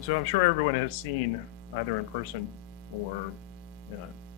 So I'm sure everyone has seen, either in person or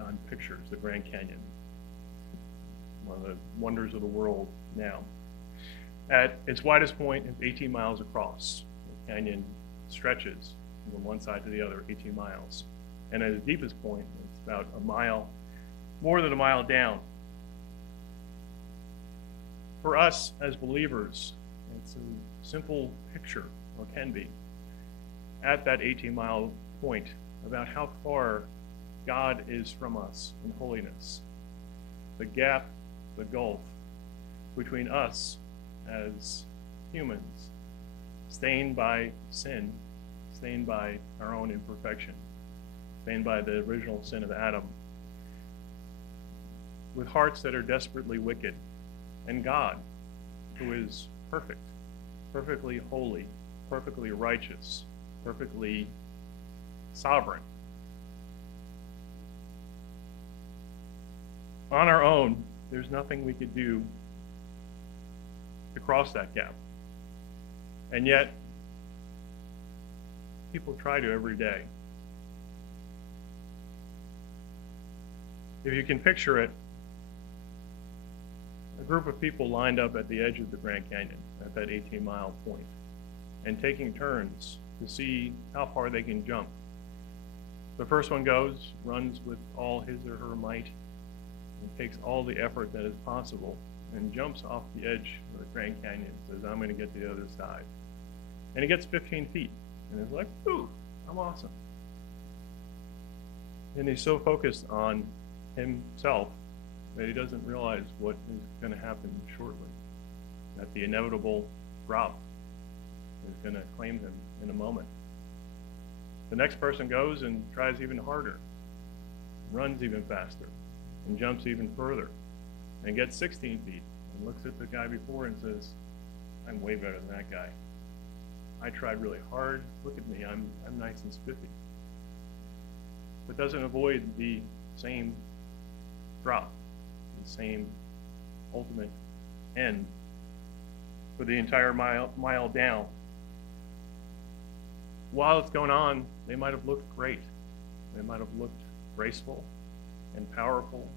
on pictures, the Grand Canyon, one of the wonders of the world now. At its widest point, it's 18 miles across. The canyon stretches from one side to the other, 18 miles. And at its deepest point, it's about a mile, more than a mile down. For us as believers, it's a simple picture, or can be, at that 18-mile point about how far God is from us in holiness. The gap, the gulf between us as humans, stained by sin, stained by our own imperfection, stained by the original sin of Adam, with hearts that are desperately wicked, and God, who is perfect, perfectly holy, perfectly righteous, perfectly sovereign. On our own, there's nothing we could do to cross that gap. And yet, people try to every day. If you can picture it, a group of people lined up at the edge of the Grand Canyon at that 18-mile point and taking turns to see how far they can jump. The first one goes, runs with all his or her might, and takes all the effort that is possible, and jumps off the edge of the Grand Canyon and says, I'm going to get to the other side. And he gets 15 feet, and is like, ooh, I'm awesome. And he's so focused on himself that he doesn't realize what is going to happen shortly, that the inevitable drop is going to claim him in a moment. The next person goes and tries even harder, runs even faster, and jumps even further, and gets 16 feet, and looks at the guy before and says, I'm way better than that guy. I tried really hard. Look at me, I'm nice and spiffy. But doesn't avoid the same drop, the same ultimate end for the entire mile down. While it's going on, they might have looked great. They might have looked graceful and powerful,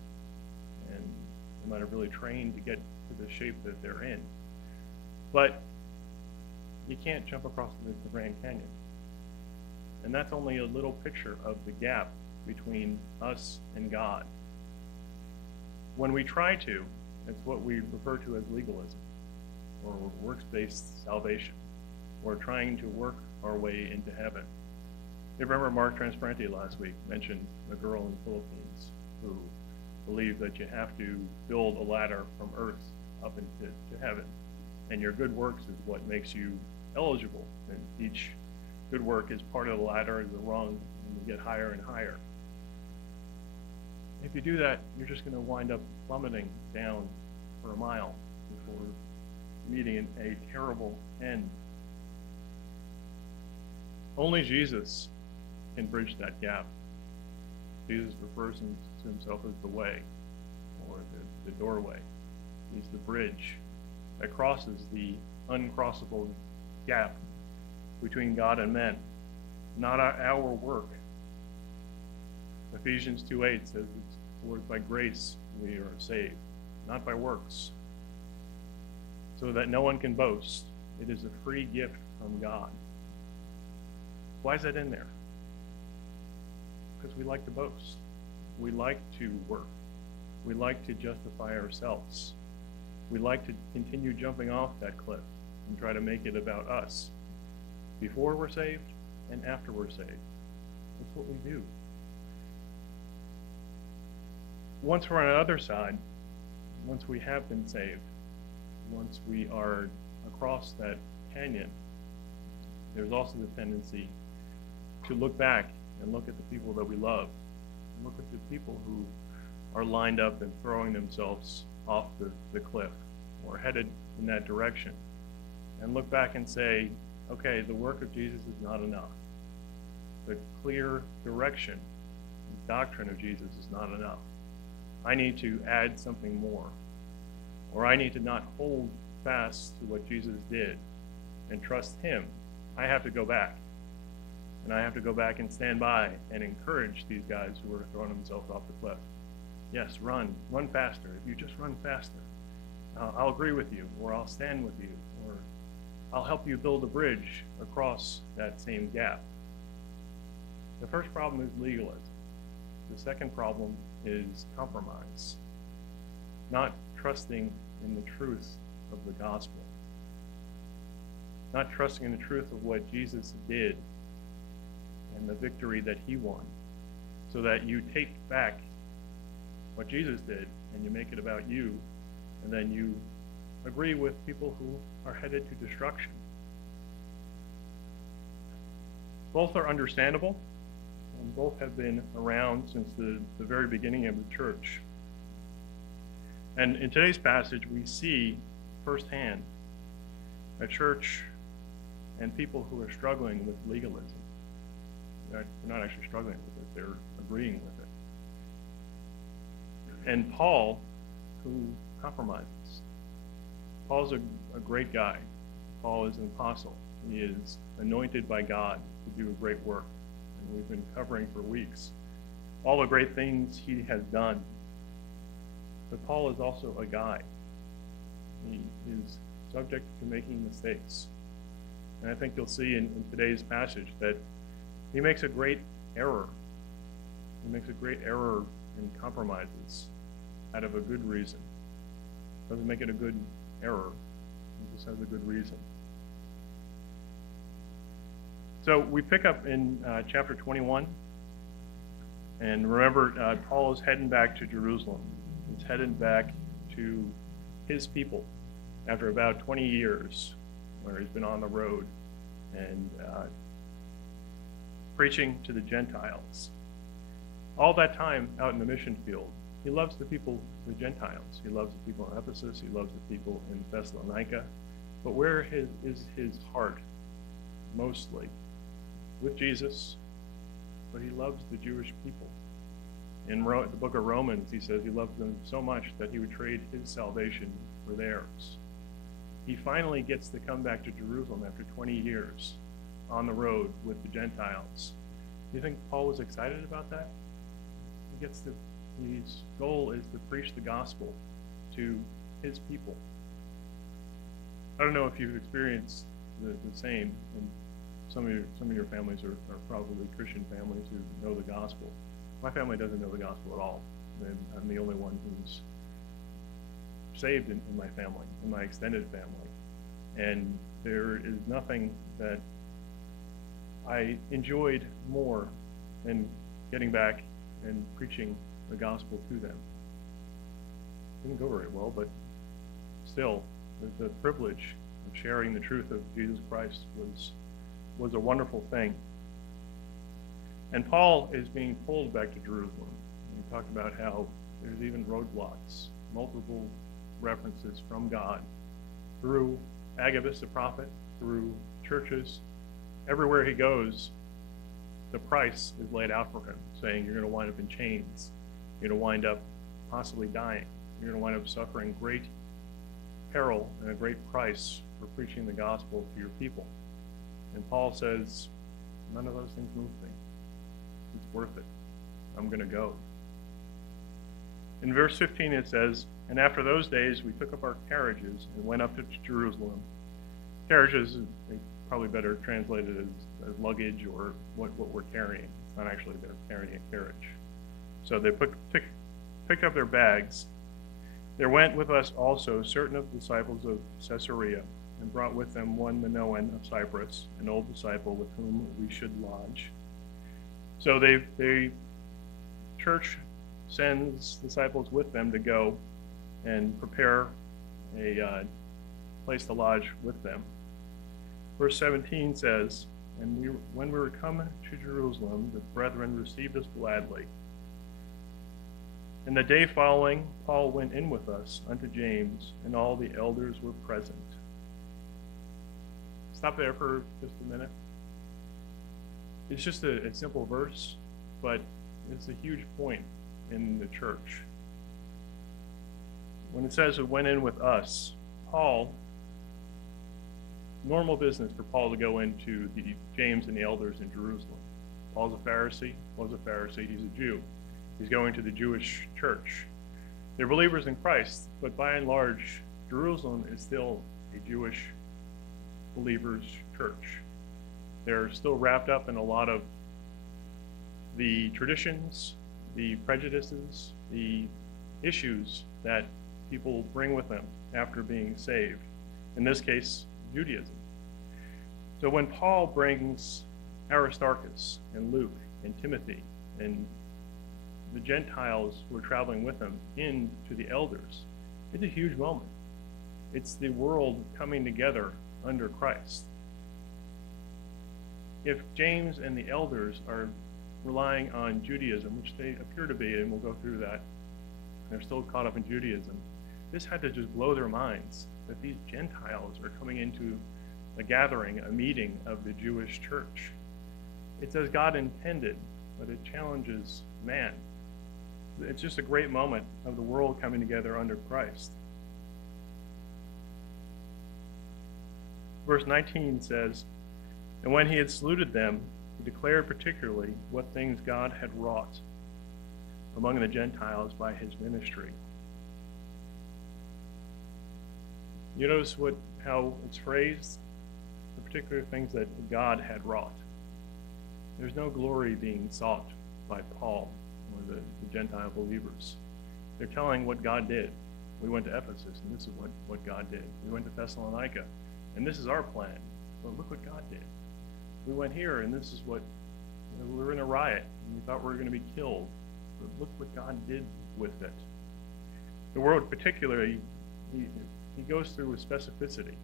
and they might have really trained to get to the shape that they're in. But you can't jump across the Grand Canyon. And that's only a little picture of the gap between us and God. When we try to, it's what we refer to as legalism, or works-based salvation, or trying to work our way into heaven. You remember Mark Transparenti last week mentioned a girl in the Philippines who believed that you have to build a ladder from earth up into heaven, and your good works is what makes you eligible, and each good work is part of the ladder as a rung, and you get higher and higher. If you do that, you're just going to wind up plummeting down for a mile before meeting a terrible end. Only Jesus can bridge that gap. Jesus refers to himself as the way, or the doorway. He's the bridge that crosses the uncrossable gap between God and men, not our work. Ephesians 2:8 says it's by grace we are saved, not by works, so that no one can boast. It is a free gift from God. Why is that in there? Because we like to boast. We like to work. We like to justify ourselves. We like to continue jumping off that cliff and try to make it about us before we're saved and after we're saved. That's what we do. Once we're on the other side, once we have been saved, once we are across that canyon, there's also the tendency to look back and look at the people that we love, and look at the people who are lined up and throwing themselves off the cliff or headed in that direction, and look back and say, okay, the work of Jesus is not enough. The clear direction, the doctrine of Jesus is not enough. I need to add something more, or I need to not hold fast to what Jesus did and trust him. I have to go back. And I have to go back and stand by and encourage these guys who are throwing themselves off the cliff. Yes, run faster. If you just run faster, I'll agree with you, or I'll stand with you, or I'll help you build a bridge across that same gap. The first problem is legalism. The second problem is compromise, not trusting in the truth of the gospel, not trusting in the truth of what Jesus did and the victory that he won, so that you take back what Jesus did and you make it about you, and then you agree with people who are headed to destruction. Both are understandable, and both have been around since the very beginning of the church. And in today's passage, we see firsthand a church and people who are struggling with legalism. They're not actually struggling with it, they're agreeing with it. And Paul, who compromises. Paul's a great guy. Paul is an apostle. He is anointed by God to do a great work. And we've been covering for weeks all the great things he has done. But Paul is also a guy. He is subject to making mistakes. And I think you'll see in today's passage that he makes a great error. He makes a great error and compromises out of a good reason. Doesn't make it a good error. He just has a good reason. So we pick up in chapter 21. And remember, Paul is heading back to Jerusalem. He's headed back to his people after about 20 years where he's been on the road and preaching to the Gentiles. All that time out in the mission field, he loves the people, the Gentiles. He loves the people in Ephesus. He loves the people in Thessalonica. But where is his heart? Mostly with Jesus, but he loves the Jewish people. In the book of Romans, he says he loves them so much that he would trade his salvation for theirs. He finally gets to come back to Jerusalem after 20 years on the road with the Gentiles. Do you think Paul was excited about that? His goal is to preach the gospel to his people. I don't know if you've experienced the same, and some of your families are probably Christian families who know the gospel. My family doesn't know the gospel at all, and I'm the only one who's saved in my family, in my extended family. And there is nothing that I enjoyed more than getting back and preaching the gospel to them. Didn't go very well, but still, the privilege of sharing the truth of Jesus Christ was a wonderful thing. And Paul is being pulled back to Jerusalem. We talked about how there's even roadblocks, multiple references from God through Agabus the prophet, through churches. Everywhere he goes, the price is laid out for him, saying you're going to wind up in chains. You're going to wind up possibly dying. You're going to wind up suffering great peril and a great price for preaching the gospel to your people. And Paul says, none of those things move me. It's worth it. I'm going to go. In verse 15 it says, and after those days we took up our carriages and went up to Jerusalem. Carriages is probably better translated as luggage or what we're carrying. It's not actually they're carrying a carriage. So they picked up their bags. There went with us also certain of the disciples of Caesarea, and brought with them one Manoan of Cyprus, an old disciple with whom we should lodge. So the church sends disciples with them to go and prepare a place to lodge with them. Verse 17 says, and when we were come to Jerusalem, the brethren received us gladly. And the day following, Paul went in with us unto James, and all the elders were present. Stop there for just a minute. It's just a simple verse, but it's a huge point in the church. When it says it went in with us, Paul normal business for Paul to go into the James and the elders in Jerusalem. Paul's a Pharisee, was a Pharisee, he's a Jew. He's going to the Jewish church. They're believers in Christ, but by and large, Jerusalem is still a Jewish believers' church. They're still wrapped up in a lot of the traditions, the prejudices, the issues that people bring with them after being saved. In this case, Judaism. So when Paul brings Aristarchus and Luke and Timothy and the Gentiles who are traveling with him into the elders, it's a huge moment. It's the world coming together under Christ. If James and the elders are relying on Judaism, which they appear to be, and we'll go through that, they're still caught up in Judaism, this had to just blow their minds that these Gentiles are coming into a gathering, a meeting of the Jewish church. It's as God intended, but it challenges man. It's just a great moment of the world coming together under Christ. Verse 19 says, "And when he had saluted them, he declared particularly what things God had wrought among the Gentiles by his ministry." You notice how it's phrased? The particular things that God had wrought. There's no glory being sought by Paul or the Gentile believers. They're telling what God did. We went to Ephesus, and this is what God did. We went to Thessalonica, and this is our plan. But look what God did. We went here, and this is what, we were in a riot, and we thought we were going to be killed. But look what God did with it. The word particularly, he goes through with specificity.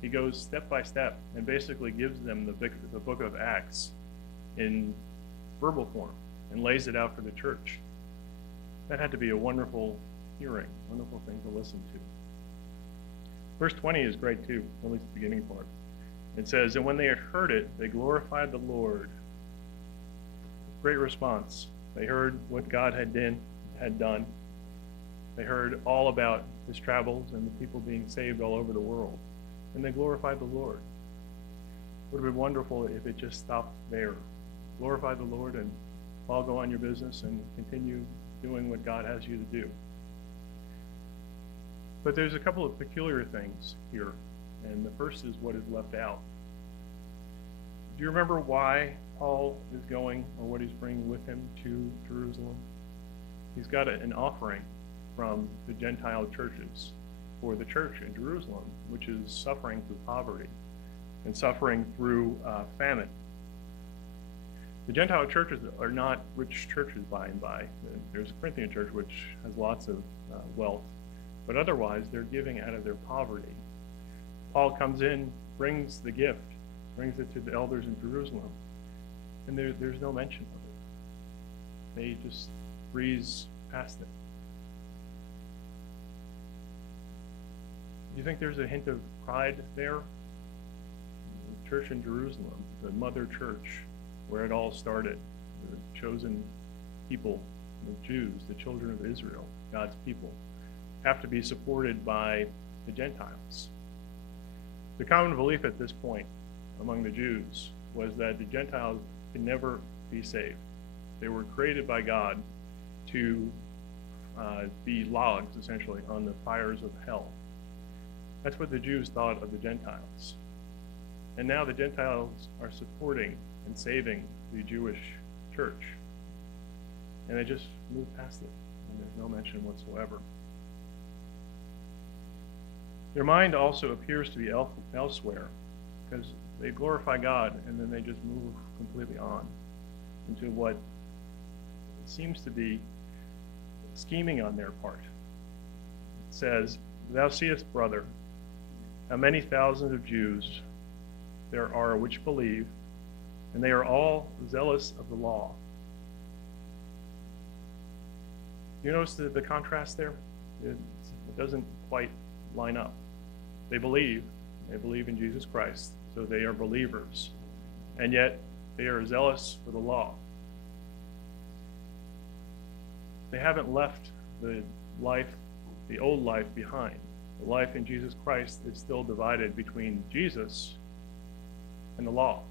He goes step by step and basically gives them the book of Acts in verbal form and lays it out for the church. That had to be a wonderful hearing, wonderful thing to listen to. Verse 20 is great too, at least the beginning part. It says, "And when they had heard it, they glorified the Lord." Great response. They heard what God had done. They heard all about his travels and the people being saved all over the world. And they glorified the Lord. It would have been wonderful if it just stopped there. Glorify the Lord and all go on your business and continue doing what God has you to do. But there's a couple of peculiar things here. And the first is what is left out. Do you remember why Paul is going, or what he's bringing with him to Jerusalem? He's got an offering from the Gentile churches for the church in Jerusalem, which is suffering through poverty and suffering through famine. The Gentile churches are not rich churches by and by. There's a Corinthian church which has lots of wealth, but otherwise they're giving out of their poverty. Paul comes in, brings the gift, brings it to the elders in Jerusalem, and there's no mention of it. They just breeze past it. Do you think there's a hint of pride there? The church in Jerusalem, the mother church, where it all started, the chosen people, the Jews, the children of Israel, God's people, have to be supported by the Gentiles. The common belief at this point among the Jews was that the Gentiles could never be saved. They were created by God to be logs, essentially, on the fires of hell. That's what the Jews thought of the Gentiles. And now the Gentiles are supporting and saving the Jewish church. And they just move past it, and there's no mention whatsoever. Their mind also appears to be elsewhere, because they glorify God, and then they just move completely on into what seems to be scheming on their part. It says, "Thou seest, brother, how many thousands of Jews there are which believe, and they are all zealous of the law." You notice the contrast there? It doesn't quite line up. They believe in Jesus Christ, so they are believers, and yet they are zealous for the law. They haven't left the old life behind. The life in Jesus Christ is still divided between Jesus and the law.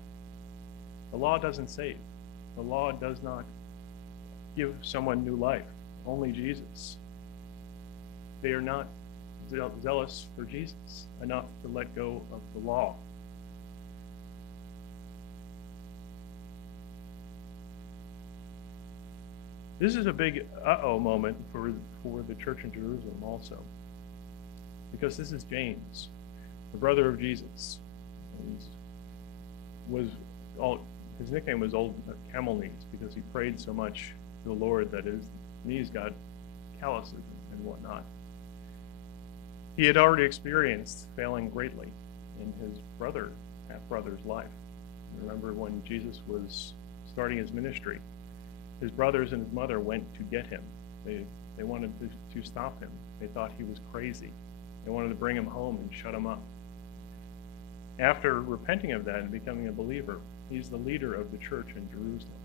The law doesn't save. The law does not give someone new life. Only Jesus. They are not zealous for Jesus enough to let go of the law. This is a big uh-oh moment for the church in Jerusalem also. Because this is James, the brother of Jesus. His nickname was Old Camel Knees because he prayed so much to the Lord that his knees got calluses and whatnot. He had already experienced failing greatly in his half-brother's life. Remember when Jesus was starting his ministry, his brothers and his mother went to get him. They wanted to stop him. They thought he was crazy. They wanted to bring him home and shut him up. After repenting of that and becoming a believer, he's the leader of the church in Jerusalem.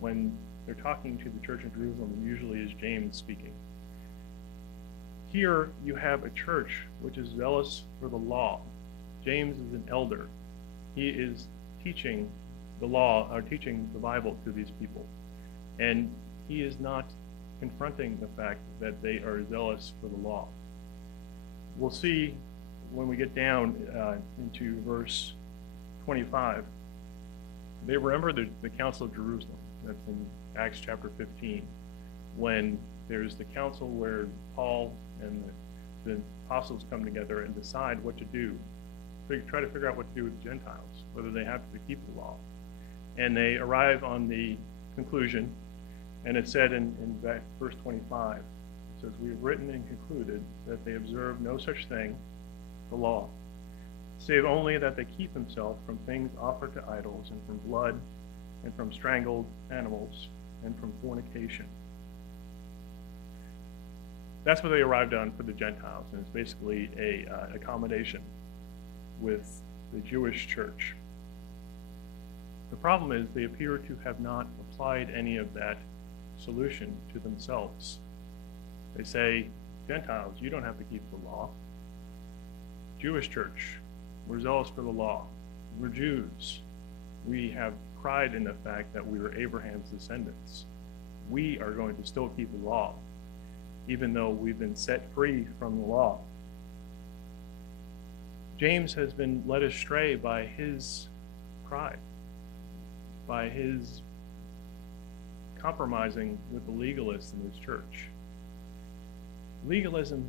When they're talking to the church in Jerusalem, it usually is James speaking. Here you have a church which is zealous for the law. James is an elder. He is teaching the law, or teaching the Bible to these people. And he is not confronting the fact that they are zealous for the law. We'll see when we get down into verse 25. They remember the Council of Jerusalem. That's in Acts chapter 15, when there's the council where Paul and the apostles come together and decide what to do. Try to figure out what to do with Gentiles, whether they have to keep the law. And they arrive on the conclusion, and it said in verse 25, it says, "We have written and concluded that they observe no such thing, the law, save only that they keep themselves from things offered to idols, and from blood, and from strangled animals, and from fornication." That's what they arrived on for the Gentiles, and it's basically a accommodation with the Jewish church. The problem is they appear to have not applied any of that solution to themselves. They say, Gentiles, you don't have to keep the law. Jewish church, we're zealous for the law. We're Jews. We have pride in the fact that we are Abraham's descendants. We are going to still keep the law, even though we've been set free from the law. James has been led astray by his pride, by his compromising with the legalists in his church. Legalism